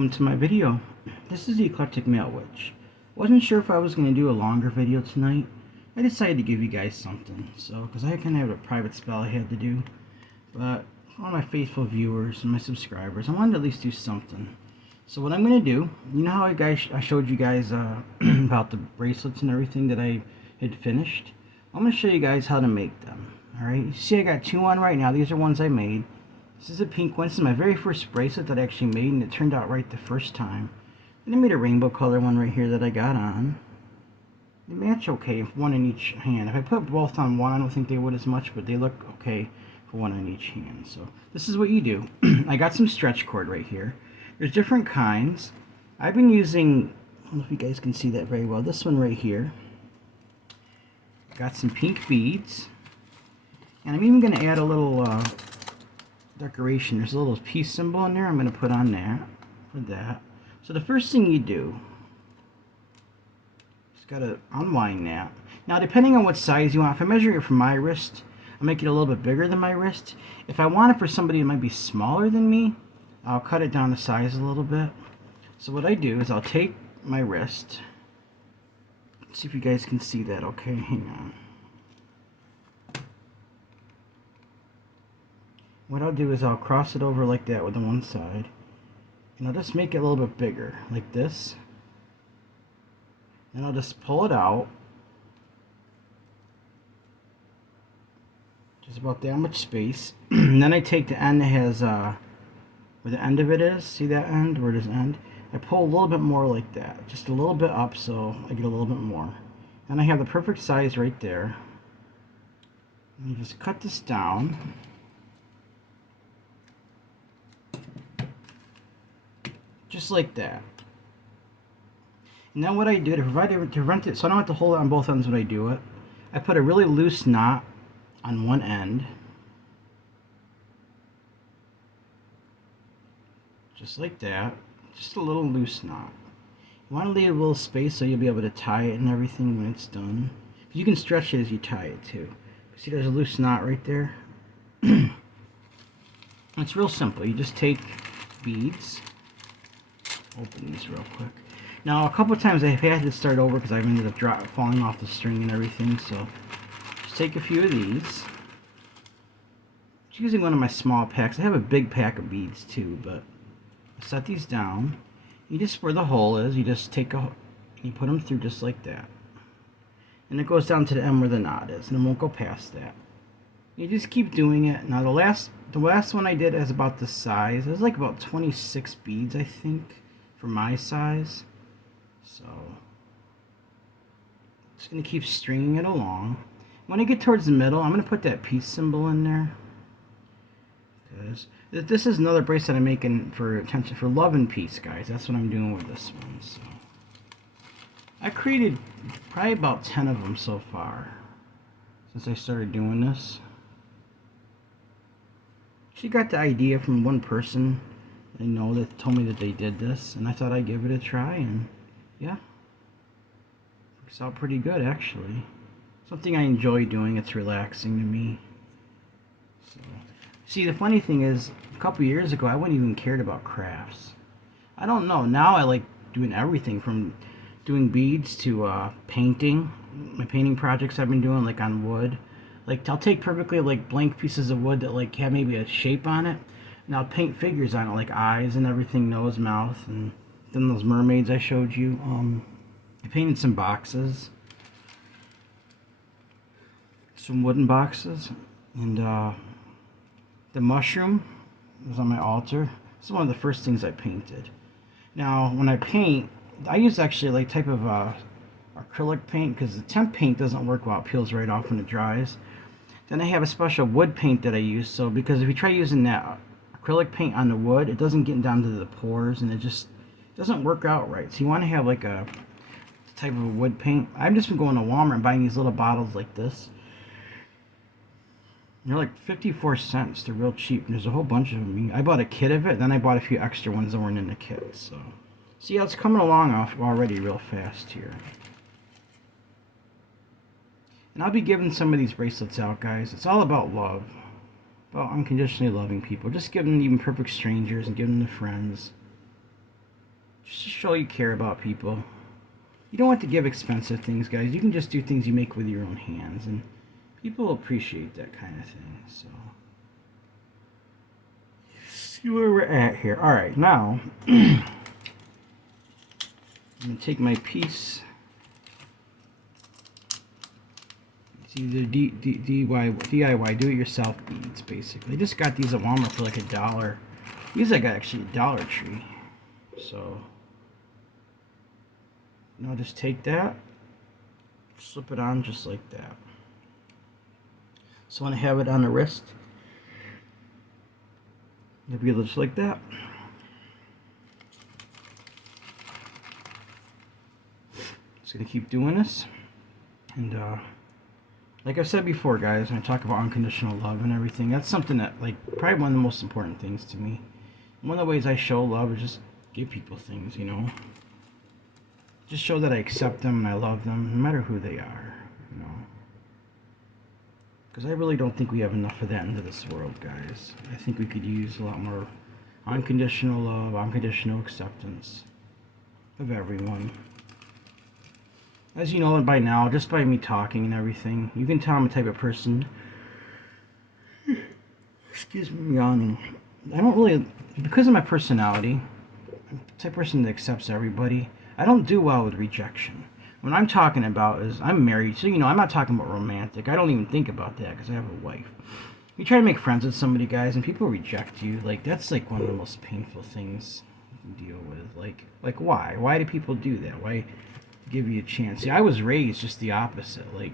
Welcome to my video. This is the Eclectic Male Witch. Wasn't sure if I was going to do a longer video tonight. I decided to give you guys something, because I kind of have a private spell I had to do. But all my faithful viewers and my subscribers, I wanted to at least do something. So what I'm going to do, you know how I showed you guys about the bracelets and everything that I had finished? I'm going to show you guys how to make them. Alright, you see I got two on right now. These are ones I made. This is a pink one. This is my very first bracelet that I actually made, and it turned out right the first time. And I made a rainbow color one right here that I got on. They match okay, one in each hand. If I put both on one, I don't think they would as much, but they look okay for one on each hand. So this is what you do. I got some stretch cord right here. There's different kinds. I've been using, I don't know if you guys can see that very well, this one right here. Got some pink beads. And I'm even going to add a little decoration. There's a little peace symbol in there. I'm going to put on that for that. So the first thing you do, just got to unwind that. Now depending on what size you want, if I measure it from my wrist, I'll make it a little bit bigger than my wrist. If I want it for somebody that might be smaller than me, I'll cut it down the size a little bit. So what I do is I'll take my wrist. Let's see if you guys can see that. Okay, hang on. What I'll do is I'll cross it over like that with the one side. And I'll just make it a little bit bigger, like this. And I'll just pull it out. Just about that much space. And then I take the end that has, where the end of it is, see that end, where it is end? I pull a little bit more like that, just a little bit up so I get a little bit more. And I have the perfect size right there. And you just cut this down. Just like that. And then what I do to prevent it, so I don't have to hold it on both ends when I do it, I put a really loose knot on one end. Just like that. Just a little loose knot. You want to leave a little space so you'll be able to tie it and everything when it's done. You can stretch it as you tie it too. See, there's a loose knot right there. It's real simple. You just take beads. Open these real quick. Now a couple of times I've had to start over because I've ended up falling off the string and everything, so just take a few of these. I'm using one of my small packs. I have a big pack of beads too, but set these down. You just, where the hole is, you just take you put them through just like that, and it goes down to the end where the knot is, and it won't go past that. You just keep doing it. Now the last one I did is about this size. It was like about 26 beads, I think, for my size. So just gonna keep stringing it along. When I get towards the middle, I'm gonna put that peace symbol in there, because this is another bracelet I'm making for love and peace, guys. That's what I'm doing with this one. So I created probably about 10 of them so far since I started doing this. She got the idea from one person I know that told me that they did this, and I thought I'd give it a try, and yeah, works out pretty good actually. Something I enjoy doing. It's relaxing to me. So, see, the funny thing is, a couple years ago I wouldn't even cared about crafts. I don't know. Now I like doing everything from doing beads to painting. My painting projects I've been doing, like on wood. Like I'll take perfectly like blank pieces of wood that like have maybe a shape on it, and I'll paint figures on it, like eyes and everything, nose, mouth, and then those mermaids I showed you. I painted some boxes, some wooden boxes, and the mushroom was on my altar. It's one of the first things I painted. Now when I paint, I use actually like type of acrylic paint, because the temp paint doesn't work well. It peels right off when it dries. Then I have a special wood paint that I use, so because if you try using that acrylic paint on the wood, it doesn't get down to the pores, and it just doesn't work out right. So you want to have like a type of a wood paint. I've just been going to Walmart and buying these little bottles like this. They're like 54 cents. They're real cheap, and there's a whole bunch of them. I bought a kit of it, then I bought a few extra ones that weren't in the kit. So see how it's coming along already real fast here. And I'll be giving some of these bracelets out, guys. It's all about love. About unconditionally loving people. Just give them even perfect strangers and give them to friends. Just to show you care about people. You don't have to give expensive things, guys. You can just do things you make with your own hands, and people appreciate that kind of thing. So, see where we're at here. All right, now I'm gonna take my piece. It's either DIY, do-it-yourself beads, basically. I just got these at Walmart for like $1. These I got actually at Dollar Tree. So, now just take that, slip it on just like that. So when I have it on the wrist, it'll be just like that. Just gonna keep doing this, and like I've said before, guys, when I talk about unconditional love and everything, that's something that, like, probably one of the most important things to me. One of the ways I show love is just give people things, you know. Just show that I accept them and I love them, no matter who they are, you know. Because I really don't think we have enough of that into this world, guys. I think we could use a lot more unconditional love, unconditional acceptance of everyone. As you know by now, just by me talking and everything, you can tell I'm a type of person. Excuse me, yawning. I don't really, because of my personality, I'm the type of person that accepts everybody. I don't do well with rejection. What I'm talking about is I'm married, so you know I'm not talking about romantic. I don't even think about that because I have a wife. You try to make friends with somebody, guys, and people reject you. Like, that's like one of the most painful things you can deal with. Like why? Why do people do that? Why give you a chance? See, I was raised just the opposite. Like,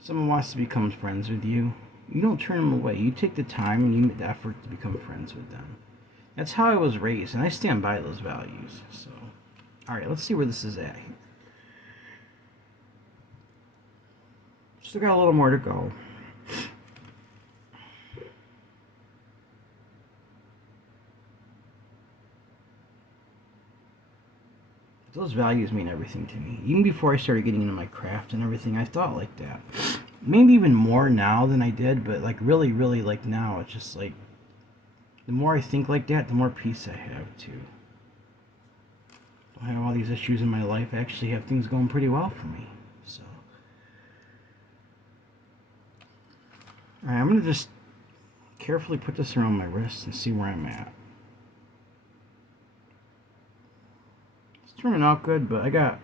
someone wants to become friends with you, you don't turn them away. You take the time and you make the effort to become friends with them. That's how I was raised, and I stand by those values. So, all right, let's see where this is at here. Still got a little more to go. Those values mean everything to me. Even before I started getting into my craft and everything, I thought like that. Maybe even more now than I did, but like really, really like now, it's just like, the more I think like that, the more peace I have too. I have all these issues in my life. I actually have things going pretty well for me. So, alright, I'm gonna just carefully put this around my wrist and see where I'm at. It's turning out good, but I got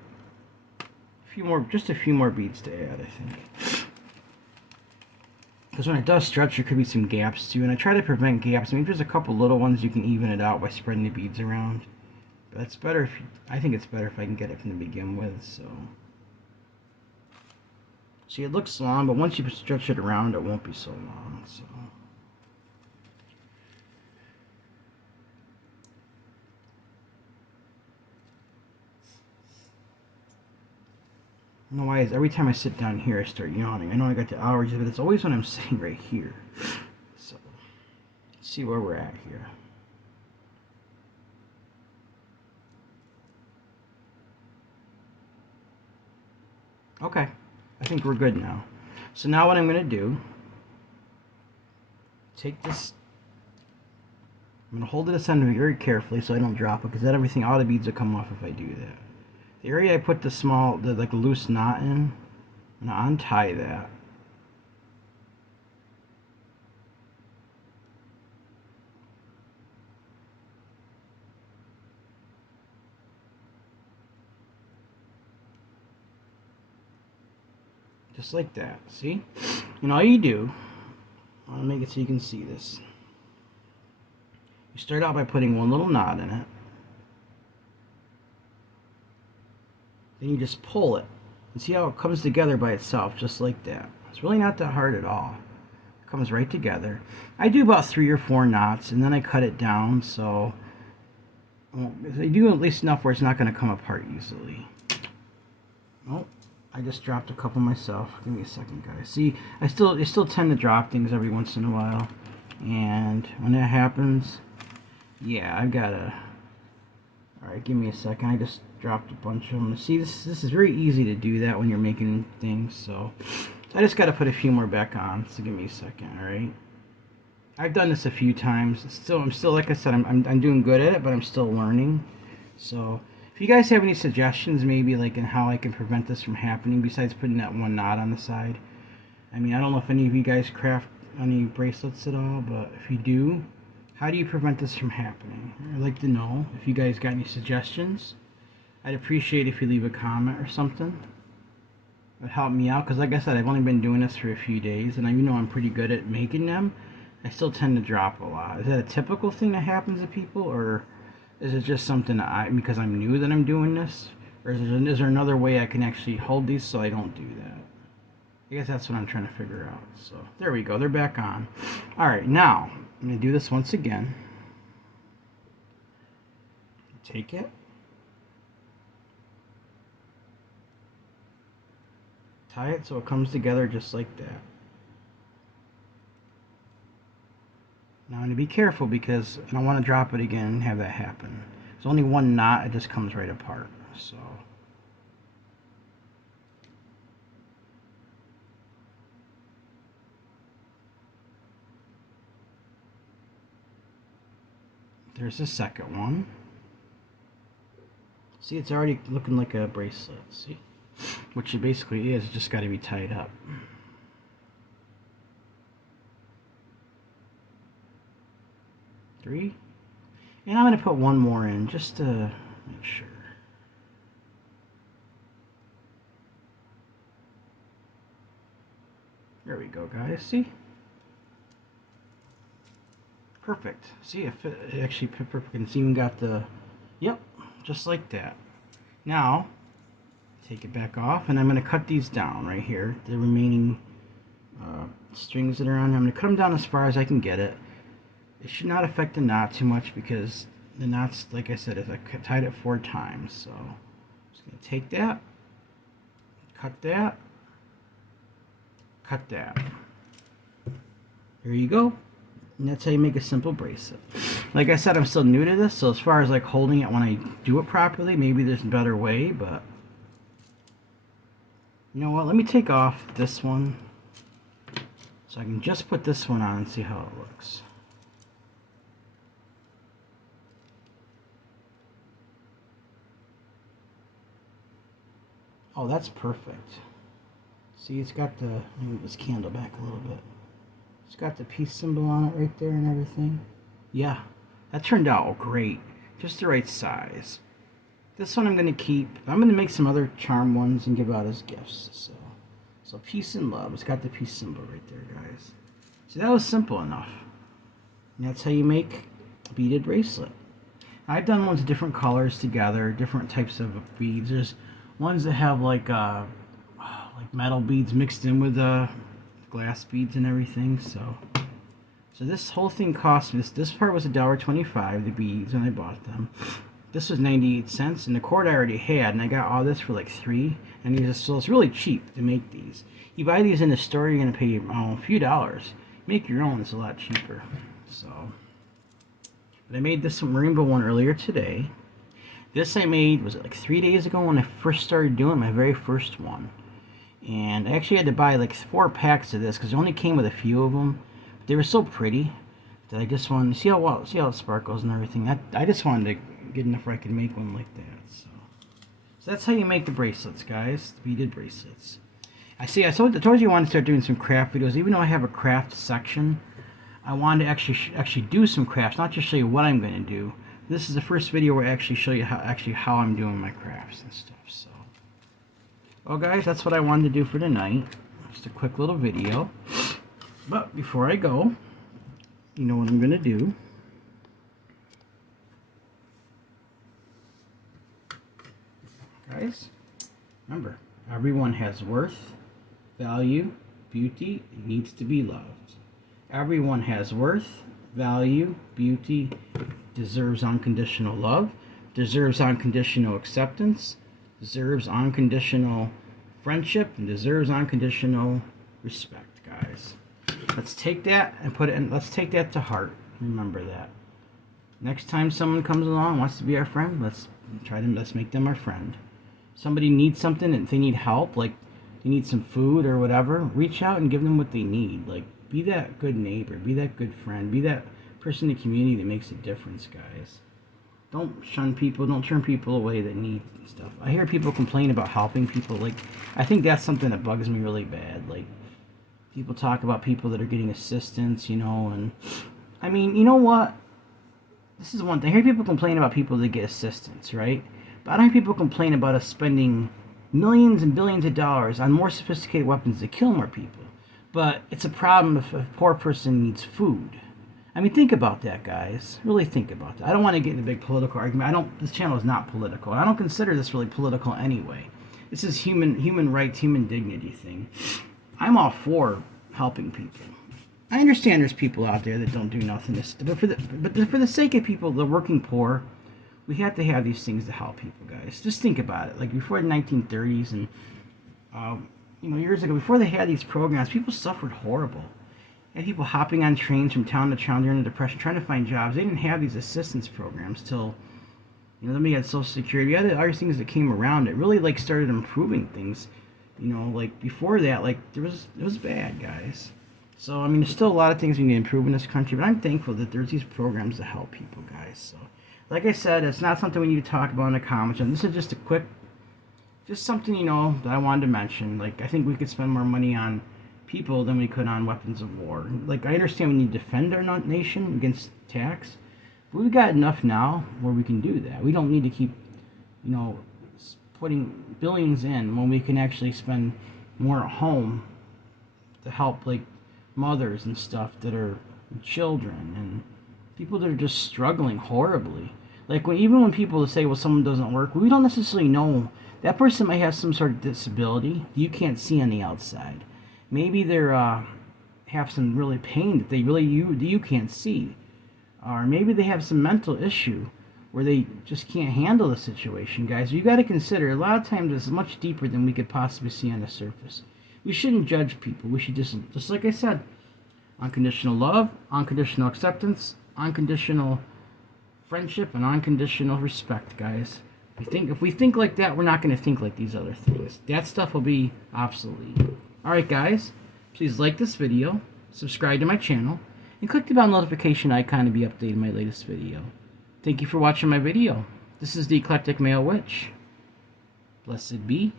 just a few more beads to add, I think. Because when it does stretch, there could be some gaps too, and I try to prevent gaps. I mean, if there's a couple little ones, you can even it out by spreading the beads around. But it's better if I think it's better if I can get it from the begin with. So, see, it looks long, but once you stretch it around, it won't be so long. So, I don't know why every time I sit down here, I start yawning. I know I got the allergies, but it's always when I'm sitting right here. So, let's see where we're at here. Okay, I think we're good now. So now what I'm going to do, take this, I'm going to hold it ascending very carefully so I don't drop it, because that everything, all the beads will come off if I do that. The area I put the like loose knot in, I'm going to untie that. Just like that, see? And all you do, I'll make it so you can see this. You start out by putting one little knot in it. Then you just pull it. And see how it comes together by itself, just like that. It's really not that hard at all. It comes right together. I do about 3 or 4 knots, and then I cut it down, so I do at least enough where it's not going to come apart easily. Oh, I just dropped a couple myself. Give me a second, guys. See, I still tend to drop things every once in a while, and when that happens, yeah, I've got to. All right, give me a second. I just dropped a bunch of them. See, this is very easy to do that when you're making things. So I just got to put a few more back on. So give me a second. All right. I've done this a few times. I'm still like I said, I'm doing good at it, but I'm still learning. So If you guys have any suggestions, maybe like in how I can prevent this from happening, besides putting that one knot on the side. I mean, I don't know if any of you guys craft any bracelets at all, but if you do, how do you prevent this from happening? I'd like to know if you guys got any suggestions. I'd appreciate if you leave a comment or something. It'd help me out, because like I said, I've only been doing this for a few days, and I know I'm pretty good at making them. I still tend to drop a lot. Is that a typical thing that happens to people, or is it just something that because I'm new that I'm doing this? Or is there another way I can actually hold these so I don't do that? I guess that's what I'm trying to figure out. So there we go, they're back on. Alright, now I'm going to do this once again. Take it. Tie it so it comes together just like that. Now I'm going to be careful because I don't want to drop it again and have that happen. There's only one knot, it just comes right apart. So there's the second one. See, it's already looking like a bracelet. See? Which it basically is, it just got to be tied up. Three. And I'm going to put one more in just to make sure. There we go, guys. See? Perfect. See, it actually perfect. And see, even got the, yep, just like that. Now, take it back off, and I'm going to cut these down right here. The remaining strings that are on, I'm going to cut them down as far as I can get it. It should not affect the knot too much because the knots, like I said, I tied it 4 times. So I'm just going to take that, cut that, cut that. There you go. And that's how you make a simple bracelet. Like I said, I'm still new to this, so as far as like holding it when I do it properly, maybe there's a better way, but you know what, let me take off this one so I can just put this one on and see how it looks. Oh, that's perfect. See, it's got the, let me move this candle back a little bit. It's got the peace symbol on it right there and everything. Yeah, that turned out great. Just the right size. This one I'm going to keep. I'm going to make some other charm ones and give out as gifts. So peace and love. It's got the peace symbol right there, guys. See, that was simple enough. And that's how you make a beaded bracelet. I've done ones different colors together, different types of beads. There's ones that have like metal beads mixed in with glass beads and everything. So this whole thing cost me, this part was $1.25, the beads, when I bought them. This was 98 cents, and the cord I already had, and I got all this for like $3. And so it's really cheap to make these. You buy these in the store, you're gonna pay a few dollars. Make your own, it's a lot cheaper. So, but I made this rainbow one earlier today. This I made, was it like 3 days ago when I first started doing my very first one. And I actually had to buy like 4 packs of this because it only came with a few of them. But they were so pretty that I just wanted to see how it sparkles and everything. I just wanted to get enough where I could make one like that. So that's how you make the bracelets, guys. The beaded bracelets. I told you I wanted to start doing some craft videos. Even though I have a craft section, I wanted to actually do some crafts, not just show you what I'm going to do. This is the first video where I actually show you how I'm doing my crafts and stuff. So, well, guys, that's what I wanted to do for tonight. Just a quick little video. But before I go, you know what I'm going to do. Guys, remember, everyone has worth, value, beauty, and needs to be loved. Everyone has worth, value, beauty, deserves unconditional love, deserves unconditional acceptance, deserves unconditional friendship, and deserves unconditional respect, guys. Let's take that and put it in, let's take that to heart. Remember that. Next time someone comes along, wants to be our friend, let's make them our friend. Somebody needs something and they need help, like they need some food or whatever, reach out and give them what they need. Like, be that good neighbor, be that good friend, be that person in the community that makes a difference, guys. Don't shun people. Don't turn people away that need stuff. I hear people complain about helping people. Like, I think that's something that bugs me really bad. Like, people talk about people that are getting assistance, and I mean, you know what? This is one thing. I hear people complain about people that get assistance, right? But I don't hear people complain about us spending millions and billions of dollars on more sophisticated weapons to kill more people. But it's a problem if a poor person needs food. I mean, think about that, guys. Really think about that. I don't want to get in a big political argument. This channel is not political. I don't consider this really political anyway. This is human rights, human dignity thing. I'm all for helping people. I understand there's people out there that don't do nothing, but for the sake of people, the working poor, we have to have these things to help people, guys. Just think about it. Like before the 1930s and years ago, before they had these programs, people suffered horrible. They had people hopping on trains from town to town during the Depression trying to find jobs. They didn't have these assistance programs till then we had Social Security. We had other things that came around. It really like started improving things. Like before that, like it was bad, guys. So I mean, there's still a lot of things we need to improve in this country, but I'm thankful that there's these programs to help people, guys. So, like I said, it's not something we need to talk about in the comments, and this is just something that I wanted to mention. Like I think we could spend more money on people than we could on weapons of war. Like I understand we need to defend our nation against attacks, but we've got enough now where we can do that. We don't need to keep, putting billions in when we can actually spend more at home to help like mothers and stuff that are children and people that are just struggling horribly. Like even when people say, well, someone doesn't work, we don't necessarily know. That person might have some sort of disability you can't see on the outside. Maybe they're have some really pain that you can't see, or maybe they have some mental issue where they just can't handle the situation, guys. You got to consider a lot of times it's much deeper than we could possibly see on the surface. We shouldn't judge people. We should just like I said, unconditional love, unconditional acceptance, unconditional friendship, and unconditional respect, guys. If we think like that, we're not going to think like these other things. That stuff will be obsolete. Alright, guys, please like this video, subscribe to my channel, and click the bell notification icon to be updated on my latest video. Thank you for watching my video. This is the Eclectic Male Witch. Blessed be.